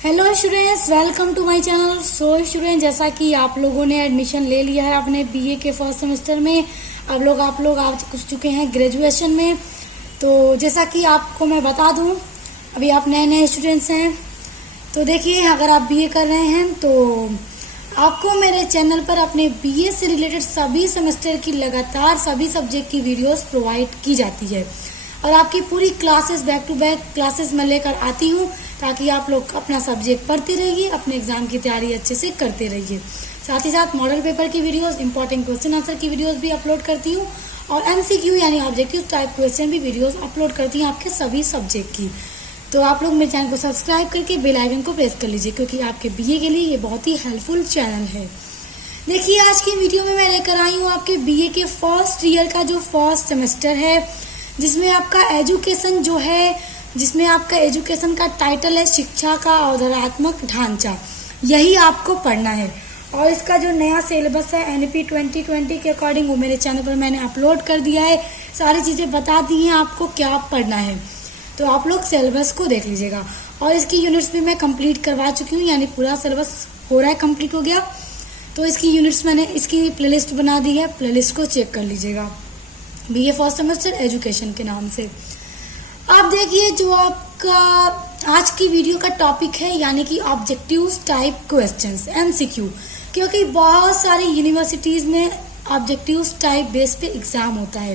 Hello students, welcome to my channel. So student, जैसा कि आप लोगों ने एडमिशन ले लिया है अपने बीए के फर्स्ट सेमेस्टर में, आप लोग आ चुके हैं ग्रेजुएशन में। तो जैसा कि आपको मैं बता दूं, अभी आप नए नए स्टूडेंट्स हैं तो देखिए, अगर आप बीए कर रहे हैं तो आपको मेरे चैनल पर अपने बीए से रिलेटेड सभी सेमेस्टर की लगातार सभी सब्जेक्ट की वीडियोस प्रोवाइड की जाती है और आपकी पूरी classes back to back classes मैं लेकर आती हूँ ताकि आप लोग अपना सब्जेक्ट पढ़ते रहिए, अपने एग्जाम की तैयारी अच्छे से करते रहिए। साथ ही साथ मॉडल पेपर की वीडियोस, इंपॉर्टेंट क्वेश्चन आंसर की वीडियोस भी अपलोड करती हूँ और एमसीक्यू यानी ऑब्जेक्टिव टाइप क्वेश्चन भी वीडियोस अपलोड करती हूँ आपके सभी सब्जेक्ट की। तो आप लोग मेरे चैनल को सब्सक्राइब करके बेल आइकन को प्रेस कर लीजिए, क्योंकि आपके बीए के लिए ये बहुत ही हेल्पफुल चैनल है। देखिए, आज की वीडियो में मैं लेकर आई हूँ आपके बीए के फर्स्ट ईयर का जो फर्स्ट सेमेस्टर है, जिसमें आपका एजुकेशन जिसमें आपका एजुकेशन का टाइटल है शिक्षा का अवधारणात्मक ढांचा। यही आपको पढ़ना है और इसका जो नया सिलेबस है एनईपी 2020 के अकॉर्डिंग वो मेरे चैनल पर मैंने अपलोड कर दिया है। सारी चीज़ें बता दी हैं आपको क्या पढ़ना है, तो आप लोग सिलेबस को देख लीजिएगा। और इसकी यूनिट्स भी मैं कंप्लीट करवा चुकी हूँ, यानी पूरा सिलेबस हो रहा है, कंप्लीट हो गया। तो इसकी यूनिट्स मैंने इसकी प्लेलिस्ट बना दी है, प्लेलिस्ट को चेक कर लीजिएगा, बीए फर्स्ट सेमेस्टर एजुकेशन के नाम से। आप देखिए, जो आपका आज की वीडियो का टॉपिक है यानी कि ऑब्जेक्टिव्स टाइप क्वेश्चंस एमसीक्यू, क्योंकि बहुत सारी यूनिवर्सिटीज में ऑब्जेक्टिव्स टाइप बेस पे एग्जाम होता है।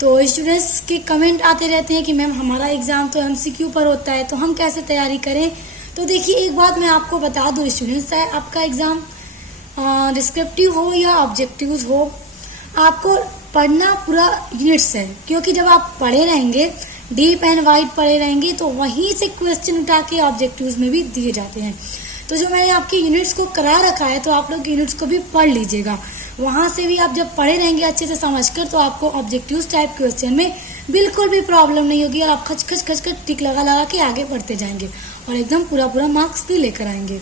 तो स्टूडेंट्स के कमेंट आते रहते हैं कि मैम हमारा एग्जाम तो एमसीक्यू पर होता है, तो हम कैसे तैयारी करें। तो देखिए, एक बात मैं आपको बता दूं स्टूडेंट्स, चाहे आपका एग्जाम डिस्क्रिप्टिव हो या ऑब्जेक्टिव्स हो, आपको पढ़ना पूरा यूनिट्स है, क्योंकि जब आप पढ़े रहेंगे, डीप एंड वाइड पढ़े रहेंगे, तो वहीं से क्वेश्चन उठा के ऑब्जेक्टिव्स में भी दिए जाते हैं। तो जो मैंने आपकी यूनिट्स को करा रखा है, तो आप लोग यूनिट्स को भी पढ़ लीजिएगा। वहां से भी आप जब पढ़े रहेंगे अच्छे से समझकर, तो आपको ऑब्जेक्टिव्स टाइप क्वेश्चन में बिल्कुल भी प्रॉब्लम नहीं होगी और आप खच खच टिक लगा के आगे बढ़ते जाएंगे और एकदम पूरा मार्क्स भी लेकर आएंगे।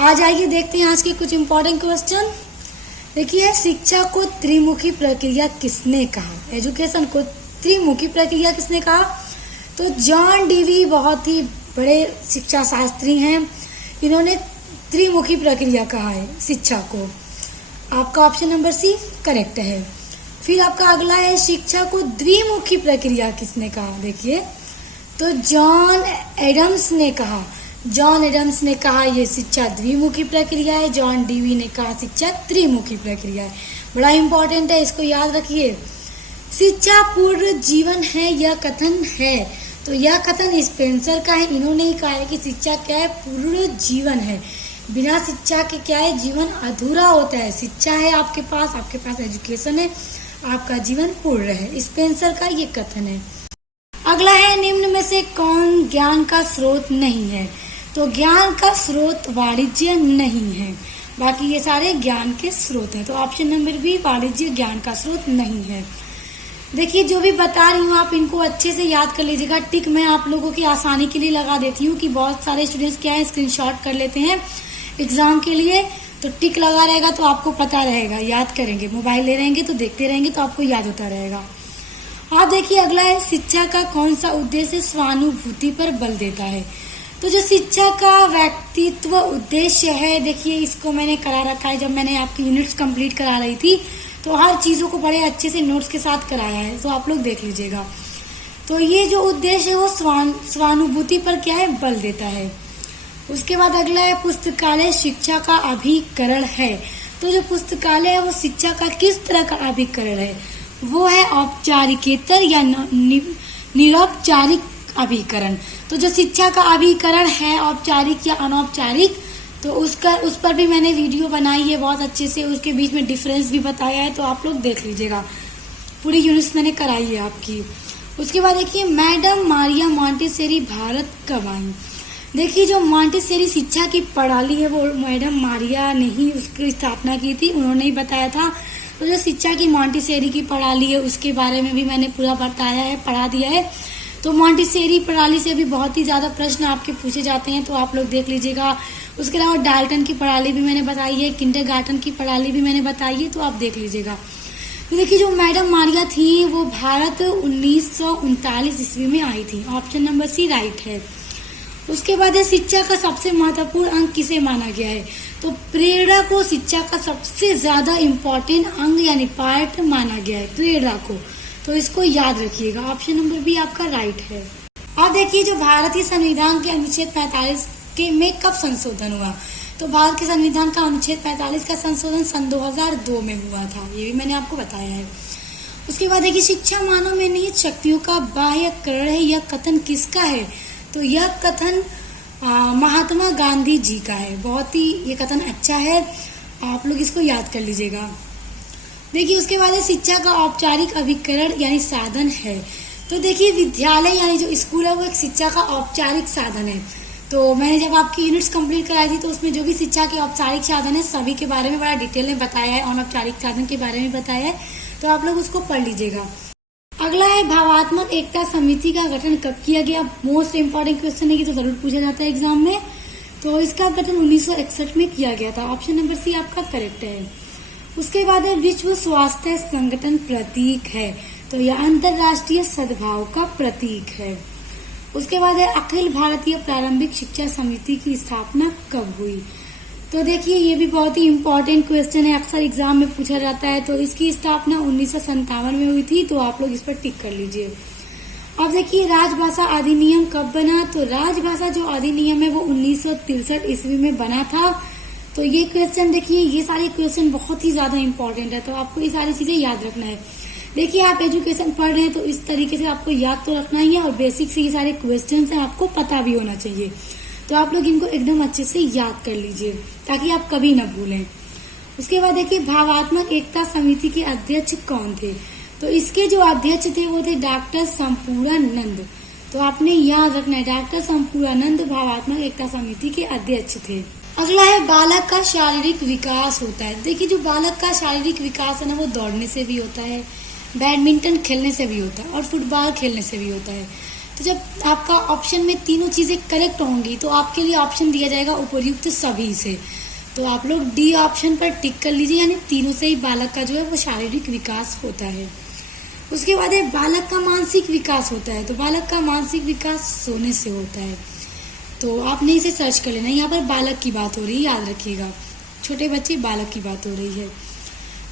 आ जाइए, देखते हैं आज के कुछ इंपॉर्टेंट क्वेश्चन। देखिए, शिक्षा को त्रिमुखी प्रक्रिया किसने कहा? एजुकेशन को त्रिमुखी प्रक्रिया किसने कहा? तो जॉन डीवी बहुत ही बड़े शिक्षा शास्त्री हैं, इन्होंने त्रिमुखी प्रक्रिया कहा है शिक्षा को। आपका ऑप्शन नंबर सी करेक्ट है। फिर आपका अगला है, शिक्षा को द्विमुखी प्रक्रिया किसने कहा? देखिए, तो जॉन एडम्स ने कहा। जॉन एडम्स ने कहा ये शिक्षा द्विमुखी प्रक्रिया है, जॉन डीवी ने कहा शिक्षा त्रिमुखी प्रक्रिया है। बड़ा इंपॉर्टेंट है, इसको याद रखिए। शिक्षा पूर्ण जीवन है यह कथन है, तो यह कथन स्पेंसर का है। इन्होंने ही कहा है कि शिक्षा क्या है? पूर्ण जीवन है। बिना शिक्षा के क्या है? जीवन अधूरा होता है। शिक्षा है आपके पास एजुकेशन है, आपका जीवन पूर्ण है। स्पेंसर का ये कथन है। अगला है, निम्न में से कौन ज्ञान का स्रोत नहीं है? तो ज्ञान का स्रोत वाणिज्य नहीं है, बाकी ये सारे ज्ञान के स्रोत हैं। तो ऑप्शन नंबर बी वाणिज्य ज्ञान का स्रोत नहीं है। देखिए, जो भी बता रही हूँ आप इनको अच्छे से याद कर लीजिएगा। टिक मैं आप लोगों की आसानी के लिए लगा देती हूँ कि बहुत सारे स्टूडेंट्स क्या है, स्क्रीनशॉट कर लेते हैं एग्जाम के लिए, तो टिक लगा रहेगा तो आपको पता रहेगा, याद करेंगे। मोबाइल ले रहेंगे तो देखते रहेंगे तो आपको याद होता रहेगा। आप देखिए, अगला है, शिक्षा का कौन सा उद्देश्य स्वानुभूति पर बल देता है? तो जो शिक्षा का व्यक्तित्व उद्देश्य है, देखिए इसको मैंने करा रखा है। जब मैंने आपकी यूनिट्स कंप्लीट करा रही थी तो हर चीजों को बड़े अच्छे से नोट्स के साथ कराया है, तो आप लोग देख लीजिएगा। तो ये जो उद्देश्य है वो स्वानुभूति पर क्या है? बल देता है। उसके बाद अगला है, पुस्तकालय शिक्षा का अभिकरण है। तो जो पुस्तकालय है वो शिक्षा का किस तरह का अभिकरण है? वो है औपचारिकेतर या निरौपचारिक अभिकरण। तो जो शिक्षा का अभिकरण है, औपचारिक या अनौपचारिक, तो उस पर भी मैंने वीडियो बनाई है बहुत अच्छे से, उसके बीच में डिफरेंस भी बताया है, तो आप लोग देख लीजिएगा। पूरी यूनिट्स मैंने कराई है आपकी। उसके बाद देखिए, मैडम मारिया मॉन्टेसेरी भारत कब आई? देखिए, जो मॉन्टेसेरी शिक्षा की प्रणाली है वो मैडम मारिया ने ही उसकी स्थापना की थी, उन्होंने ही बताया था। तो जो शिक्षा की मॉन्टेसेरी की प्रणाली है उसके बारे में भी मैंने पूरा बताया है, पढ़ा दिया है। तो मॉन्टेसेरी प्रणाली से भी बहुत ही ज्यादा प्रश्न आपके पूछे जाते हैं, तो आप लोग देख लीजिएगा। उसके अलावा डाल्टन की प्रणाली भी मैंने बताई है, किंडरगार्टन की प्रणाली भी मैंने बताई है, तो आप देख लीजिएगा। तो देखिए, जो मैडम मारिया थी वो भारत 1939 ईस्वी में आई थी। ऑप्शन नंबर सी राइट है। उसके बाद है शिक्षा का सबसे महत्वपूर्ण अंग किसे माना गया है। तो प्रेरणा को शिक्षा का सबसे ज्यादा इम्पोर्टेंट अंग यानी पार्ट माना गया है, प्रेरणा को। तो इसको याद रखिएगा, ऑप्शन नंबर बी आपका राइट है। अब देखिए जो भारतीय संविधान के अनुच्छेद 45 के में कब संशोधन हुआ। तो भारत के संविधान का अनुच्छेद 45 का संशोधन सन 2002 में हुआ था, ये भी मैंने आपको बताया है। उसके बाद देखिए शिक्षा मानव में निहित शक्तियों का बाह्यकरण है, यह कथन किसका है। तो यह कथन महात्मा गांधी जी का है। बहुत ही ये कथन अच्छा है, आप लोग इसको याद कर लीजिएगा। देखिए उसके बाद शिक्षा का औपचारिक अभिकरण यानी साधन है। तो देखिए विद्यालय यानी जो स्कूल है वो एक शिक्षा का औपचारिक साधन है। तो मैंने जब आपकी यूनिट्स कंप्लीट कराई थी तो उसमें जो भी शिक्षा के औपचारिक साधन है सभी के बारे में बड़ा डिटेल में बताया है, अनौपचारिक साधन के बारे में बताया है, तो आप लोग उसको पढ़ लीजिएगा। अगला है भावात्मक एकता समिति का गठन कब किया गया। मोस्ट इम्पोर्टेंट क्वेश्चन है कि तो जरूर पूछा जाता है एग्जाम में। तो इसका गठन 1961 में किया गया था, ऑप्शन नंबर सी आपका करेक्ट है। उसके बाद है विश्व स्वास्थ्य संगठन प्रतीक है। तो यह अंतरराष्ट्रीय सद्भाव का प्रतीक है। उसके बाद है अखिल भारतीय प्रारंभिक शिक्षा समिति की स्थापना कब हुई। तो देखिए ये भी बहुत ही इम्पोर्टेंट क्वेश्चन है, अक्सर एग्जाम में पूछा जाता है। तो इसकी स्थापना 1957 में हुई थी, तो आप लोग इस पर टिक कर लीजिए। अब देखिए राजभाषा अधिनियम कब बना। तो राजभाषा जो अधिनियम है वो 1963 ईस्वी में बना था। तो ये क्वेश्चन देखिए, ये सारे क्वेश्चन बहुत ही ज्यादा इम्पोर्टेंट है, तो आपको ये सारी चीजें याद रखना है। देखिए आप एजुकेशन पढ़ रहे हैं तो इस तरीके से आपको याद तो रखना ही है, और बेसिक से ये सारे क्वेश्चन है आपको पता भी होना चाहिए। तो आप लोग इनको एकदम अच्छे से याद कर लीजिए ताकि आप कभी न भूलें। उसके बाद देखिए भावात्मक एकता समिति के अध्यक्ष कौन थे। तो इसके जो अध्यक्ष थे वो थे डॉक्टर संपूर्णानंद। तो आपने याद रखना है, डॉक्टर संपूर्णानंद भावात्मक एकता समिति के अध्यक्ष थे। अगला है बालक का शारीरिक विकास होता है। देखिए जो बालक का शारीरिक विकास है ना वो दौड़ने से भी होता है, बैडमिंटन खेलने से भी होता है और फुटबॉल खेलने से भी होता है। तो जब आपका ऑप्शन में तीनों चीजें करेक्ट होंगी तो आपके लिए ऑप्शन दिया जाएगा उपर्युक्त सभी से। तो आप लोग डी ऑप्शन पर टिक कर लीजिए, यानी तीनों से ही बालक का जो है वो शारीरिक विकास होता है। उसके बाद है बालक का मानसिक विकास होता है। तो बालक का मानसिक विकास सोने से होता है। तो आपने इसे सर्च कर लेना, यहाँ पर बालक की बात हो रही है, याद रखिएगा, छोटे बच्चे बालक की बात हो रही है।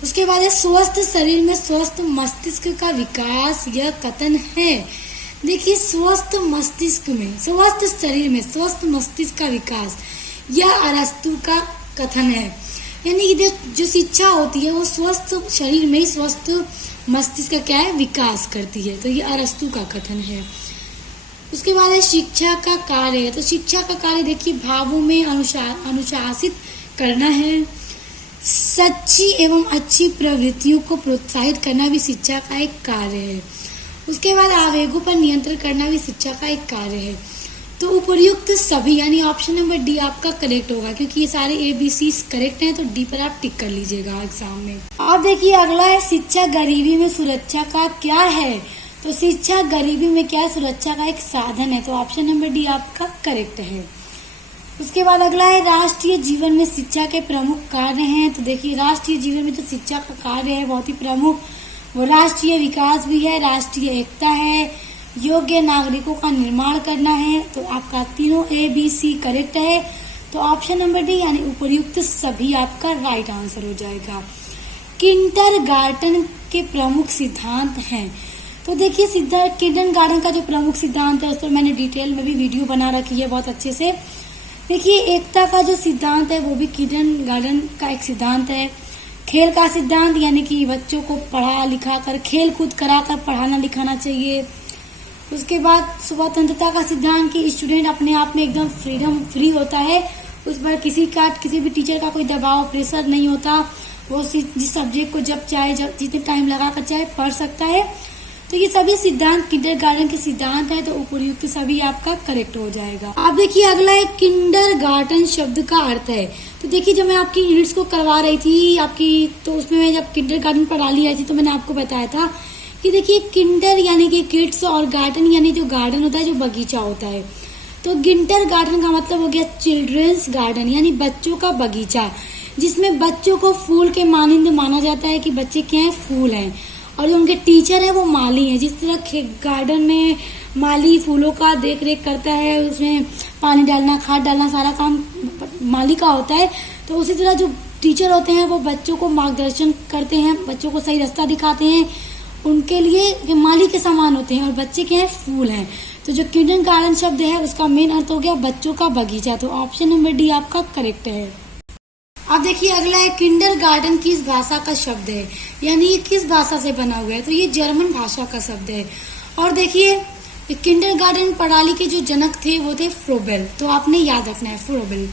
उसके बाद है स्वस्थ शरीर में स्वस्थ मस्तिष्क का विकास, यह कथन है। देखिए स्वस्थ मस्तिष्क में, स्वस्थ शरीर में स्वस्थ मस्तिष्क का विकास, यह अरस्तु का कथन है। यानी कि जो शिक्षा होती है वो स्वस्थ शरीर में स्वस्थ मस्तिष्क का क्या है, विकास करती है। तो ये अरस्तु का कथन है। उसके बाद है शिक्षा का कार्य। तो शिक्षा का कार्य देखिए भावों में अनुशासित करना है, सच्ची एवं अच्छी प्रवृत्तियों को प्रोत्साहित करना भी शिक्षा का एक कार्य है। उसके बाद आवेगों पर नियंत्रण करना भी शिक्षा का एक कार्य है। तो उपर्युक्त सभी यानी ऑप्शन नंबर डी आपका करेक्ट होगा, क्योंकि ये सारे ABC करेक्ट हैं। तो डी पर आप टिक कर लीजिएगा एग्जाम में। अब देखिए अगला है शिक्षा गरीबी में सुरक्षा का क्या है। तो शिक्षा गरीबी में क्या है, सुरक्षा का एक साधन है। तो ऑप्शन नंबर डी आपका करेक्ट है। उसके बाद अगला है राष्ट्रीय जीवन में शिक्षा के प्रमुख कार्य हैं। तो देखिए राष्ट्रीय जीवन में जो शिक्षा का कार्य है बहुत ही प्रमुख, वो राष्ट्रीय विकास भी है, राष्ट्रीय एकता है, योग्य नागरिकों का निर्माण करना है। तो आपका तीनों ABC करेक्ट है। तो ऑप्शन नंबर डी यानी उपर्युक्त सभी आपका राइट आंसर हो जाएगा। किंडरगार्टन के प्रमुख सिद्धांत हैं। तो देखिए किंडरगार्टन का जो प्रमुख सिद्धांत है उस पर मैंने डिटेल में भी वीडियो बना रखी है बहुत अच्छे से। देखिए एकता का जो सिद्धांत है वो भी किंडरगार्टन का एक सिद्धांत है। खेल का सिद्धांत यानी कि बच्चों को पढ़ा लिखा कर, खेल कूद कराकर पढ़ाना लिखाना चाहिए। उसके बाद स्वतंत्रता का सिद्धांत कि स्टूडेंट अपने आप में एकदम फ्री होता है, उस पर किसी भी टीचर का कोई दबाव प्रेशर नहीं होता, वो जिस सब्जेक्ट को जब चाहे जितने टाइम लगा कर चाहे पढ़ सकता है। तो ये सभी सिद्धांत किंडरगार्टन के सिद्धांत है। तो उपर्युक्त सभी आपका करेक्ट हो जाएगा। अब देखिए अगला है किंडरगार्टन शब्द का अर्थ है। तो देखिए जब मैं आपकी यूनिट्स को करवा रही थी आपकी, तो उसमें मैं जब किंडरगार्टन प्रणाली आई थी तो मैंने आपको बताया था कि देखिए किंडर यानी कि किड्स और गार्डन यानी जो गार्डन होता है, जो बगीचा होता है। तो किंडरगार्टन का मतलब हो गया चिल्ड्रंस गार्डन यानी बच्चों का बगीचा, जिसमें बच्चों को फूल के मानिंद माना जाता है कि बच्चे क्या है, फूल हैं, और जो उनके टीचर है वो माली हैं। जिस तरह गार्डन में माली फूलों का देख रेख करता है, उसमें पानी डालना, खाद डालना, सारा काम माली का होता है। तो उसी तरह जो टीचर होते हैं वो बच्चों को मार्गदर्शन करते हैं, बच्चों को सही रास्ता दिखाते हैं, उनके लिए माली के समान होते हैं। और बच्चे के हैं फूल हैं। तो जो किंडरगार्टन शब्द है उसका मेन अर्थ हो गया बच्चों का बगीचा। तो ऑप्शन नंबर डी आपका करेक्ट है। अब देखिए अगला है किंडरगार्टन किस भाषा का शब्द है, यानी ये किस भाषा से बना हुआ है। तो ये जर्मन भाषा का शब्द है। और देखिए किंडरगार्टन प्रणाली के जो जनक थे वो थे फ्रोबेल। तो आपने याद रखना है फ्रोबेल।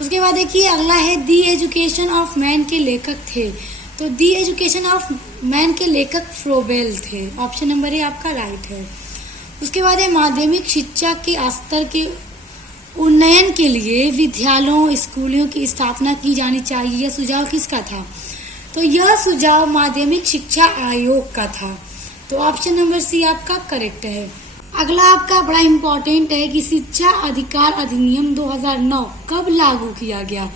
उसके बाद देखिए अगला है दी एजुकेशन ऑफ मैन के लेखक थे। तो दी एजुकेशन ऑफ मैन के लेखक फ्रोबेल थे। ऑप्शन नंबर ए आपका राइट है। उसके बाद है माध्यमिक शिक्षा के स्तर के उन्नयन के लिए विद्यालयों स्कूलों की स्थापना की जानी चाहिए। यह सुझाव किसका था? तो यह सुझाव माध्यमिक शिक्षा आयोग का था। तो ऑप्शन नंबर सी आपका करेक्ट है। अगला आपका बड़ा इम्पोर्टेंट है कि शिक्षा अधिकार अधिनियम 2009 कब लागू किया गया।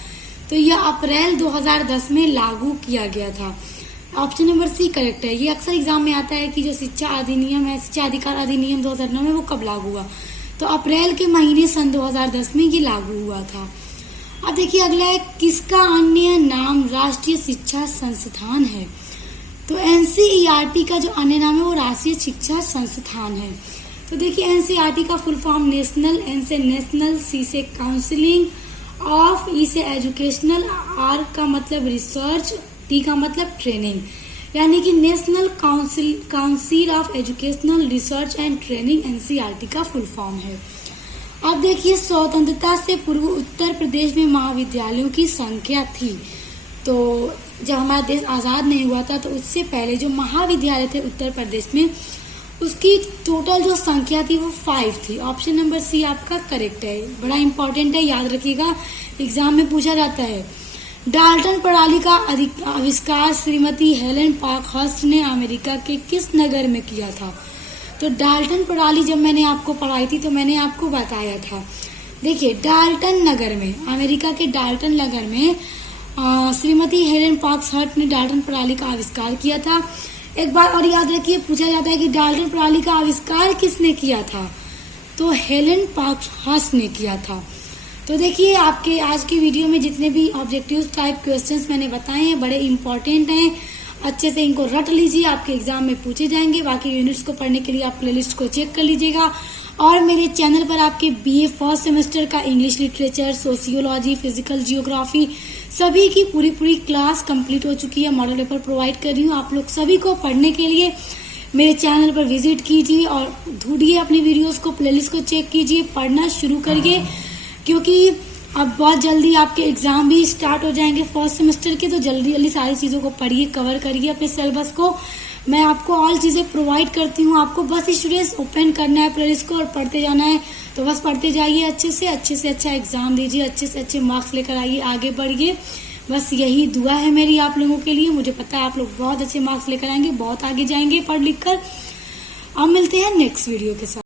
तो यह अप्रैल 2010 में लागू किया गया था। ऑप्शन नंबर सी करेक्ट है। ये अक्सर एग्जाम में आता है कि जो शिक्षा अधिनियम है, शिक्षा अधिकार अधिनियम 2009 में वो कब लागू हुआ। तो अप्रैल के महीने सन 2010 में ये लागू हुआ था। अब देखिए अगला है किसका अन्य नाम राष्ट्रीय शिक्षा संस्थान है। तो एनसीईआरटी का जो अन्य नाम है वो राष्ट्रीय शिक्षा संस्थान है। तो देखिए एनसीईआरटी का फुल फॉर्म नेशनल, एन से नेशनल, सी से काउंसिलिंग ऑफ, ई से एजुकेशनल, आर का मतलब रिसर्च, टी का मतलब ट्रेनिंग, यानी कि national council of educational research and training NCERT का फुल फॉर्म है। अब देखिए स्वतंत्रता से पूर्व उत्तर प्रदेश में महाविद्यालयों की संख्या थी। तो जब हमारा देश आजाद नहीं हुआ था तो उससे पहले जो महाविद्यालय थे उत्तर प्रदेश में उसकी टोटल जो संख्या थी वो 5 थी। ऑप्शन नंबर सी आपका करेक्ट है। बड़ा इंपॉर्टेंट है, याद रखिएगा, एग्जाम में पूछा जाता है। डाल्टन प्रणाली का आविष्कार श्रीमती हेलेन पार्कहर्स्ट ने अमेरिका के किस नगर में किया था। तो डाल्टन प्रणाली जब मैंने आपको पढ़ाई थी तो मैंने आपको बताया था। देखिए डाल्टन नगर में, अमेरिका के डाल्टन नगर में श्रीमती हेलेन पार्कहर्स्ट ने डाल्टन प्रणाली का आविष्कार किया था। एक बार और याद रखिए, पूछा जाता है कि डाल्टन प्रणाली का आविष्कार किसने किया था। तो हेलेन पार्कहर्स्ट ने किया था। तो देखिए आपके आज की वीडियो में जितने भी ऑब्जेक्टिव टाइप क्वेश्चंस मैंने बताए हैं बड़े इंपॉर्टेंट हैं। अच्छे से इनको रट लीजिए, आपके एग्जाम में पूछे जाएंगे। बाकी यूनिट्स को पढ़ने के लिए आप प्लेलिस्ट को चेक कर लीजिएगा। और मेरे चैनल पर आपके बीए फर्स्ट सेमेस्टर का English literature, sociology, physical geography सभी की पूरी क्लास कंप्लीट हो चुकी है। मॉडल पेपर प्रोवाइड कर रही हूँ आप लोग सभी को पढ़ने के लिए। मेरे चैनल पर विजिट कीजिए और ढूंढिए अपनी वीडियोस को, प्लेलिस्ट को चेक कीजिए, पढ़ना शुरू करिए, क्योंकि अब बहुत जल्दी आपके एग्जाम भी स्टार्ट हो जाएंगे फर्स्ट सेमेस्टर के। तो जल्दी सारी चीज़ों को पढ़िए, कवर करिए अपने सिलेबस को। मैं आपको ऑल चीज़ें प्रोवाइड करती हूँ। आपको बस स्टूडेंट्स ओपन करना है प्लेलिस्ट को और पढ़ते जाना है। तो बस पढ़ते जाइए, अच्छे से अच्छा एग्जाम दीजिए, अच्छे से अच्छे मार्क्स लेकर आइए, आगे बढ़िए। बस यही दुआ है मेरी आप लोगों के लिए। मुझे पता है आप लोग बहुत अच्छे मार्क्स लेकर आएंगे, बहुत आगे जाएंगे पढ़ लिख कर। अब मिलते हैं नेक्स्ट वीडियो के साथ।